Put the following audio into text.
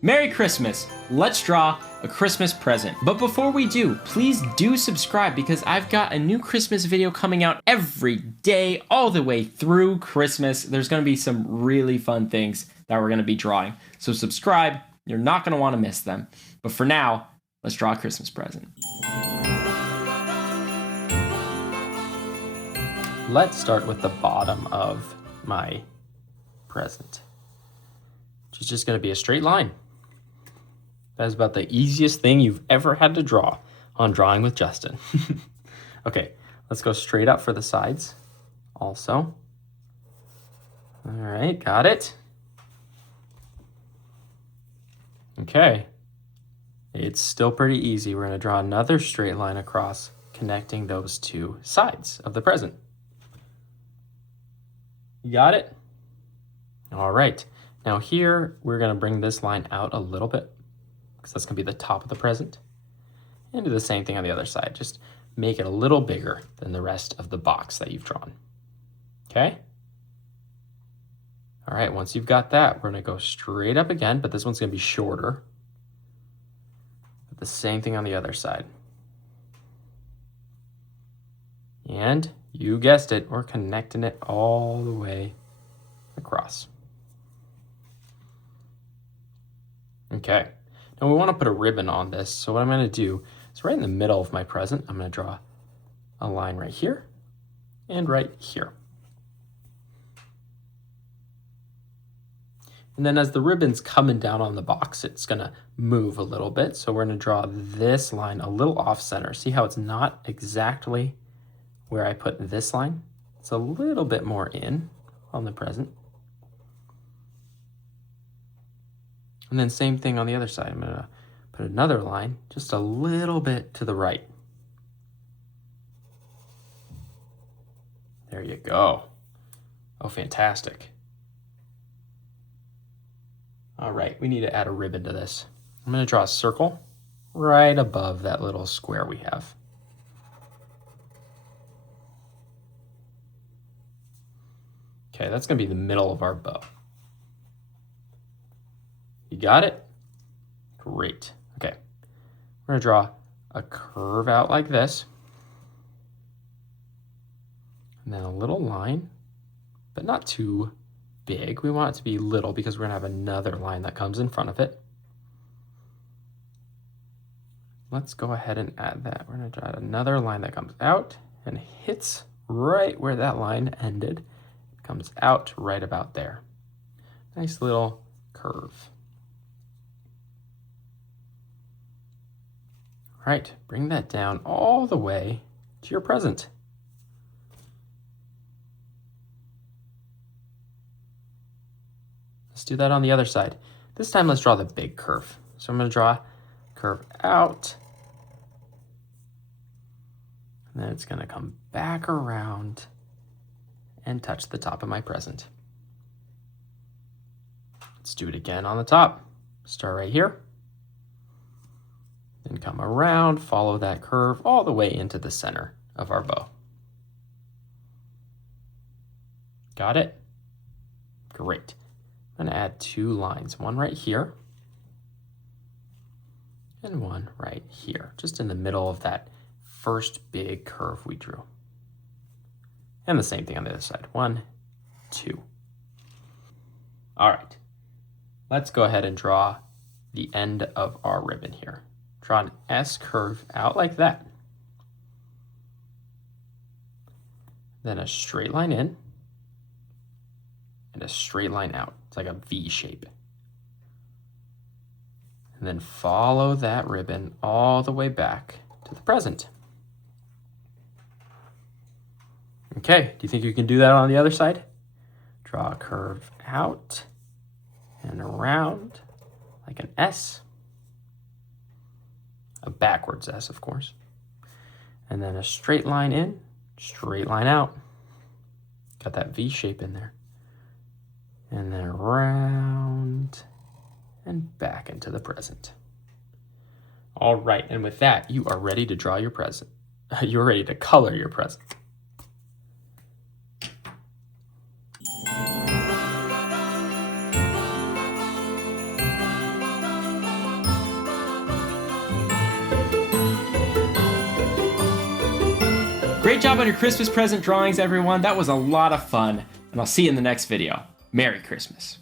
Merry Christmas! Let's draw a Christmas present. But before we do, please do subscribe because I've got a new Christmas video coming out every day all the way through Christmas. There's going to be some really fun things that we're going to be drawing. So subscribe, you're not going to want to miss them. But for now, let's draw a Christmas present. Let's start with the bottom of my present, which is just going to be a straight line. That is about the easiest thing you've ever had to draw on Drawing with Justin. Okay, let's go straight up for the sides also. All right, got it. Okay, it's still pretty easy. We're going to draw another straight line across, connecting those two sides of the present. You got it? All right, now here we're going to bring this line out a little bit, because that's going to be the top of the present. And do the same thing on the other side. Just make it a little bigger than the rest of the box that you've drawn. Okay? All right, once you've got that, we're going to go straight up again, but this one's going to be shorter. The same thing on the other side. And you guessed it, we're connecting it all the way across. Okay. Now we want to put a ribbon on this, so what I'm going to do is right in the middle of my present, I'm going to draw a line right here and right here. And then as the ribbon's coming down on the box, it's going to move a little bit, so we're going to draw this line a little off center. See how it's not exactly where I put this line? It's a little bit more in on the present. And then same thing on the other side. I'm going to put another line just a little bit to the right. There you go. Oh, fantastic. All right, we need to add a ribbon to this. I'm going to draw a circle right above that little square we have. Okay, that's going to be the middle of our bow. You got it? Great. Okay. We're going to draw a curve out like this. And then a little line, but not too big. We want it to be little because we're going to have another line that comes in front of it. Let's go ahead and add that. We're going to draw another line that comes out and hits right where that line ended. It comes out right about there. Nice little curve. All right, bring that down all the way to your present. Let's do that on the other side. This time, let's draw the big curve. So I'm going to draw a curve out. And then it's going to come back around and touch the top of my present. Let's do it again on the top. Start right here. Then come around, follow that curve all the way into the center of our bow. Got it? Great. I'm going to add two lines, one right here and one right here, just in the middle of that first big curve we drew. And the same thing on the other side. 1, 2. All right. Let's go ahead and draw the end of our ribbon here. Draw an S curve out like that. Then a straight line in and a straight line out. It's like a V shape. And then follow that ribbon all the way back to the present. Okay, do you think you can do that on the other side? Draw a curve out and around like an S. A backwards S, of course. And then a straight line in, straight line out. Got that V shape in there. And then around and back into the present. All right, and with that, you are ready to draw your present. You're ready to color your present. Great job on your Christmas present drawings, everyone. That was a lot of fun, and I'll see you in the next video. Merry Christmas.